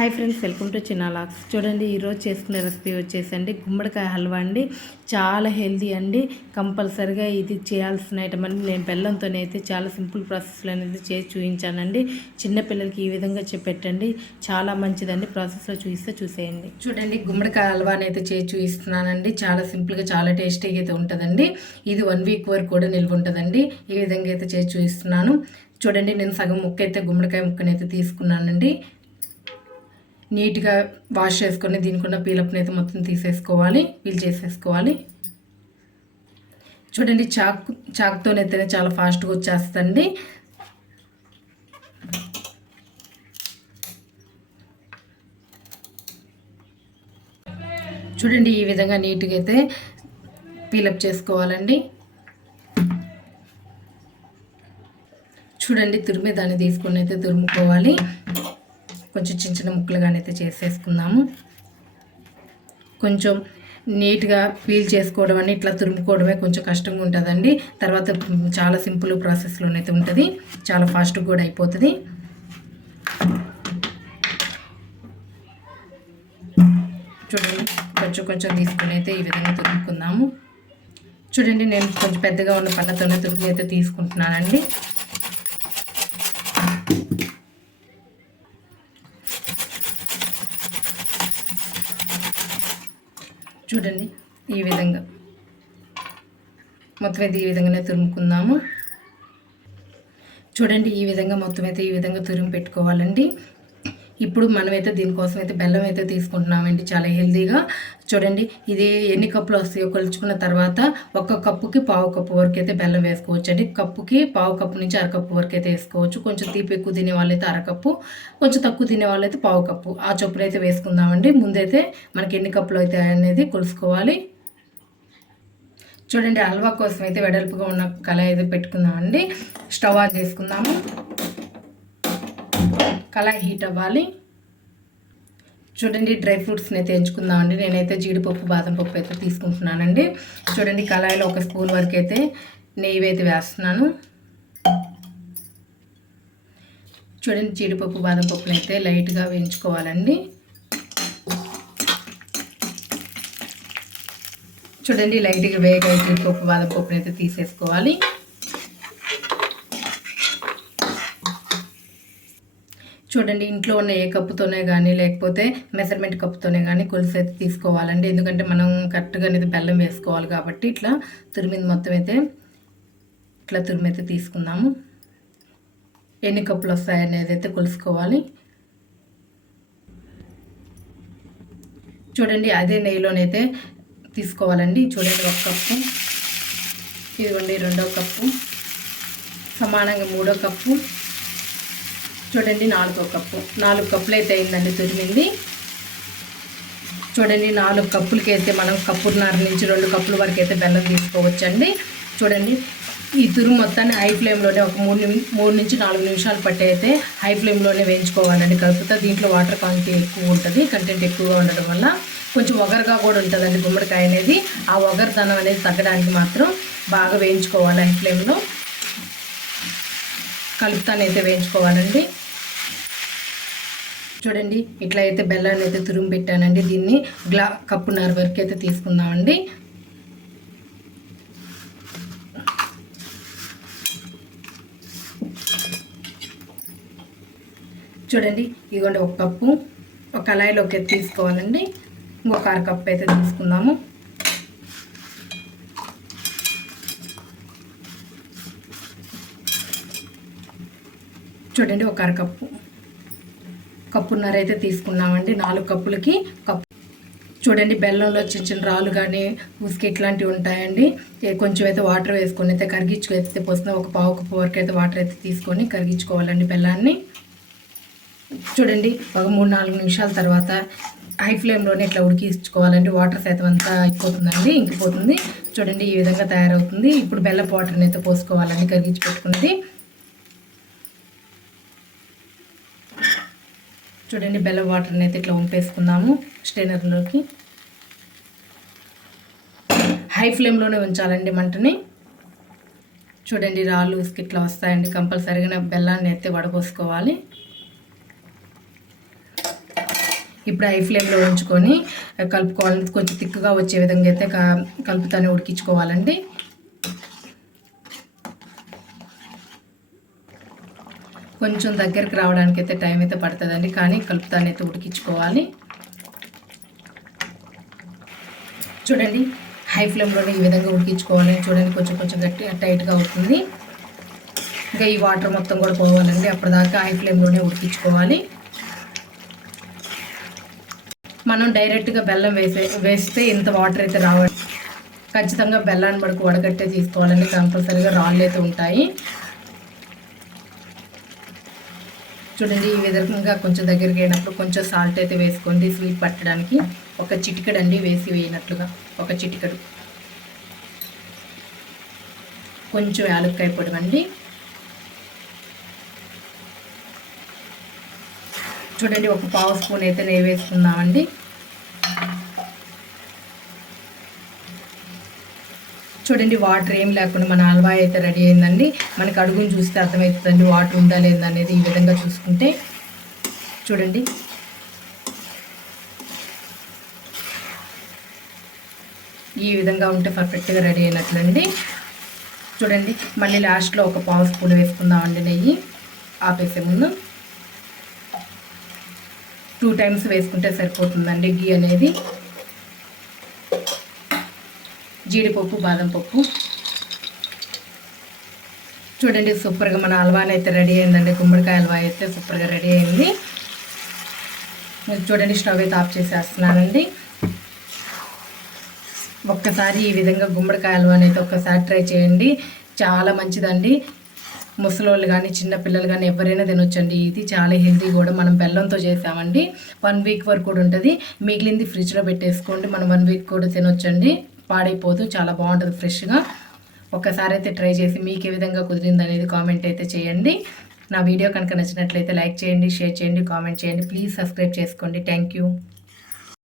Hi friends welcome to చిన్న లాక్స్. చూడండి ఈరోజు చేసుకునే రెసిపీ వచ్చేసండి గుమ్మడికాయ హల్వా అండి. చాలా హెల్దీ అండి. కంపల్సరిగా ఇది చేయాల్సిన ఐటమ్ అండి. నేను బెల్లంతోనే అయితే చాలా సింపుల్ ప్రాసెస్లో అనేది చేసి చూపించానండి. చిన్నపిల్లలకి ఈ విధంగా చెప్పెట్టండి చాలా మంచిదండి. ప్రాసెస్లో చూపిస్తే చూసేయండి. చూడండి గుమ్మడికాయ హల్వా అయితే చేసి చూపిస్తున్నానండి. చాలా సింపుల్గా చాలా టేస్టీగా అయితే ఉంటుందండి. ఇది వన్ వీక్ వరకు కూడా నిల్వ ఉంటుందండి. ఈ విధంగా అయితే చేసి చూపిస్తున్నాను. చూడండి నేను సగం ముక్క అయితే గుమ్మడికాయ ముక్కనైతే తీసుకున్నానండి. నీట్గా వాష్ చేసుకొని దీనికి ఉన్న పీలప్ని అయితే మొత్తం తీసేసుకోవాలి పీల్ చేసేసుకోవాలి. చూడండి చాక్ చాక్తోనైతేనే చాలా ఫాస్ట్గా వచ్చేస్తుంది. చూడండి ఈ విధంగా నీట్గా అయితే పీలప్ చేసుకోవాలండి. చూడండి తురిమి దాన్ని తీసుకొని అయితే తురుముకోవాలి. కొంచెం చిన్న చిన్న ముక్కలుగానైతే చేసేసుకుందాము. కొంచెం నీట్గా పీల్ చేసుకోవడం అని ఇట్లా తురుముకోవడమే కొంచెం కష్టంగా ఉంటుందండి. తర్వాత చాలా సింపుల్ ప్రాసెస్లోనైతే ఉంటుంది. చాలా ఫాస్ట్గా కూడా అయిపోతుంది. చూడండి కొంచెం కొంచెం తీసుకుని అయితే ఈ విధంగా తురుముకుందాము. చూడండి నేను కొంచెం పెద్దగా ఉన్న పళ్ళతోనే తురుము అయితే తీసుకుంటున్నానండి. చూడండి ఈ విధంగా. మొత్తం అయితే ఈ విధంగానే తురుముకుందాము. చూడండి ఈ విధంగా మొత్తం అయితే ఈ విధంగా తురిమి పెట్టుకోవాలండి. ఇప్పుడు మనమైతే దీనికోసం అయితే బెల్లం అయితే తీసుకుంటున్నామండి చాలా హెల్దీగా. చూడండి ఇది ఎన్ని కప్పులు వస్తాయో కొలుచుకున్న తర్వాత ఒక్క కప్పుకి పావు కప్పు వరకు అయితే బెల్లం వేసుకోవచ్చు అండి కప్పుకి పావు కప్పు నుంచి అరకప్పు వరకు అయితే వేసుకోవచ్చు. కొంచెం తీపి ఎక్కువ తినే వాళ్ళైతే అరకప్పు కొంచెం తక్కువ తినే వాళ్ళైతే పావు కప్పు. ఆ చొప్పున అయితే వేసుకుందామండి. ముందైతే మనకి ఎన్ని కప్పులు అయితే అనేది కొలుసుకోవాలి. చూడండి హల్వా కోసం అయితే వెడల్పుగా ఉన్న కళ అయితే పెట్టుకుందామండి. స్టవ్ ఆన్ చేసుకుందాము. కళాయి హీట్ అవ్వాలి. చూడండి డ్రై ఫ్రూట్స్ని అయితే ఎంచుకుందామండి. నేనైతే జీడిపప్పు బాదం పప్పు అయితే తీసుకుంటున్నానండి. చూడండి కళాయిలో ఒక స్పూన్ వరకు అయితే నెయ్యి అయితే వేస్తున్నాను. చూడండి జీడిపప్పు బాదం పప్పుని అయితే లైట్గా వేయించుకోవాలండి. చూడండి లైట్గా వేగ జీడిపప్పు బాదం పప్పుని అయితే తీసేసుకోవాలి. చూడండి ఇంట్లో ఉన్న ఏ కప్పుతోనే కానీ లేకపోతే మెజర్మెంట్ కప్పుతోనే కానీ కొలుసు అయితే తీసుకోవాలండి. ఎందుకంటే మనం కరెక్ట్గా అనేది బెల్లం వేసుకోవాలి కాబట్టి ఇట్లా తురిమింది మొత్తం అయితే ఇట్లా తురిమైతే తీసుకుందాము. ఎన్ని కప్పులు వస్తాయి అనేది అయితే కొలుసుకోవాలి. చూడండి అదే నెయ్యిలోనైతే తీసుకోవాలండి. చూడండి ఒక కప్పు. ఇదిగోండి రెండో కప్పు. సమానంగా మూడో కప్పు. చూడండి నాలుగో కప్పు. నాలుగు కప్పులు అయితే అయిందండి తురిమింది. చూడండి నాలుగు కప్పులకి అయితే మనం కప్పున్నర నుంచి రెండు కప్పుల వరకు అయితే బెల్లం తీసుకోవచ్చండి. చూడండి ఈ తురుము మొత్తాన్ని హై ఫ్లేమ్లోనే ఒక మూడు మూడు నుంచి నాలుగు నిమిషాలు పట్టి అయితే హై ఫ్లేమ్లోనే వేయించుకోవాలండి. కలుపుతా దీంట్లో వాటర్ క్వాంటిటీ ఎక్కువ ఉంటుంది కంటెంట్ ఎక్కువగా ఉండడం వల్ల కొంచెం ఒగరుగా కూడా ఉంటుందండి గుమ్మడికాయ అనేది. ఆ ఒగరుతనం అనేది తగ్గడానికి మాత్రం బాగా వేయించుకోవాలి హై ఫ్లేమ్లో. కలుపుతానైతే వేయించుకోవాలండి. చూడండి ఇట్లా అయితే బెల్లాన్ని అయితే తురుము పెట్టానండి. దీన్ని గ్లా కప్పున్నర వరకు అయితే తీసుకుందామండి. చూడండి ఇదిగోండి ఒక కప్పు. ఒక కళాయిలోకి అయితే తీసుకోవాలండి. ఇంకొక అర కప్పు అయితే తీసుకుందాము. చూడండి ఒక అరకప్పు కప్పున్నర అయితే తీసుకున్నామండి. నాలుగు కప్పులకి కప్పు. చూడండి బెల్లంలో చిన్న చిన్న రాళ్ళు కానీ ఉసుకి ఇట్లాంటివి ఉంటాయండి. కొంచెం అయితే వాటర్ వేసుకొని అయితే కరిగించుకు అయితే పోసిన ఒక పావు కప్పు వరకు అయితే వాటర్ అయితే తీసుకొని కరిగించుకోవాలండి బెల్లాన్ని. చూడండి ఒక మూడు నాలుగు నిమిషాల తర్వాత హై ఫ్లేమ్లోనే ఇట్లా ఉడికించుకోవాలండి. వాటర్ శాతం అంతా అయిపోతుందండి ఇంకిపోతుంది. చూడండి ఈ విధంగా తయారవుతుంది. ఇప్పుడు బెల్లం వాటర్ని అయితే పోసుకోవాలండి కరిగించి పెట్టుకున్నది. చూడండి బెల్లం వాటర్ని అయితే ఇట్లా వంపేసుకుందాము స్టెయినర్లోకి. హై ఫ్లేమ్లోనే ఉంచాలండి మంటని. చూడండి రాళ్ళు ఇట్లా వస్తాయండి కంపల్సరీగా బెల్లాన్ని అయితే వడపోసుకోవాలి ఇప్పుడు హై ఫ్లేమ్లో ఉంచుకొని కలుపుకోవాలి కొంచెం తిక్కుగా వచ్చే విధంగా అయితే క- కలుపుతానే ఉడికించుకోవాలండి. కొంచెం దగ్గరికి రావడానికి అయితే టైం అయితే పడుతుందండి. కానీ కలుపుతానైతే ఉడికించుకోవాలి. చూడండి హై ఫ్లేమ్లోనే ఈ విధంగా ఉడికించుకోవాలి. చూడండి కొంచెం కొంచెం గట్టి టైట్గా అవుతుంది. ఇంకా ఈ వాటర్ మొత్తం కూడా పోవాలండి. అప్పటిదాకా హై ఫ్లేమ్లోనే ఉడికించుకోవాలి. మనం డైరెక్ట్గా బెల్లం వేసే వేస్తే ఇంత వాటర్ అయితే రావాలి ఖచ్చితంగా బెల్లాన్ని మనకు వడగట్టే తీసుకోవాలండి. కంపల్సరీగా రాళ్ళు అయితే ఉంటాయి. చూడండి ఈ విధంగా కొంచెం దగ్గరికి అయినప్పుడు కొంచెం సాల్ట్ అయితే వేసుకోండి స్వీట్ పట్టడానికి. ఒక చిటికడు అండి వేసి వేయనట్లుగా ఒక చిటికెడు. కొంచెం యాలక్కాయ పొడి అండి చూడండి ఒక పావు స్పూన్ అయితే నెయ్యి వేసుకుందామండి. చూడండి వాటర్ ఏం లేకుండా మన హల్వా అయితే రెడీ అయిందండి. మనకి అడుగును చూస్తే అర్థమవుతుందండి వాటర్ ఉందా లేదా అనేది ఈ విధంగా చూసుకుంటే. చూడండి. ఈ విధంగా ఉంటే పర్ఫెక్ట్గా రెడీ అయినట్లండి. చూడండి మళ్ళీ లాస్ట్లో ఒక పావు స్పూన్ వేసుకుందామండి నెయ్యి. ఆపేసే ముందు. టూ టైమ్స్ వేసుకుంటే సరిపోతుందండి గీ అనేది. జీడిపప్పు బాదం పప్పు. చూడండి సూపర్గా మన హల్వాని అయితే రెడీ అయిందండి. గుమ్మడికాయ హల్వా అయితే సూపర్గా రెడీ అయింది. చూడండి స్టవ్ అయితే ఆఫ్ చేసేస్తున్నానండి. ఒక్కసారి ఈ విధంగా గుమ్మడికాయ హల్వాని అయితే ఒక్కసారి ట్రై చేయండి. చాలా మంచిదండి. ముసలోళ్ళు కానీ చిన్నపిల్లలు కానీ ఎవరైనా తినొచ్చండి. ఇది చాలా హెల్తీ కూడా మనం బెల్లంతో చేసామండి. వన్ వీక్ వరకు కూడా ఉంటుంది. మిగిలింది ఫ్రిడ్జ్లో పెట్టేసుకోండి. మనం వన్ వీక్ కూడా తినొచ్చండి. పాడైపోదు చాలా బాగుంటుంది ఫ్రెష్గా. ఒక్కసారి అయితే ట్రై చేసి మీకు ఏ విధంగా కుదిరింది అనేది కామెంట్ అయితే చేయండి. నా వీడియో కనుక నచ్చినట్లయితే లైక్ చేయండి షేర్ చేయండి కామెంట్ చేయండి. ప్లీజ్ సబ్స్క్రైబ్ చేసుకోండి. Thank you.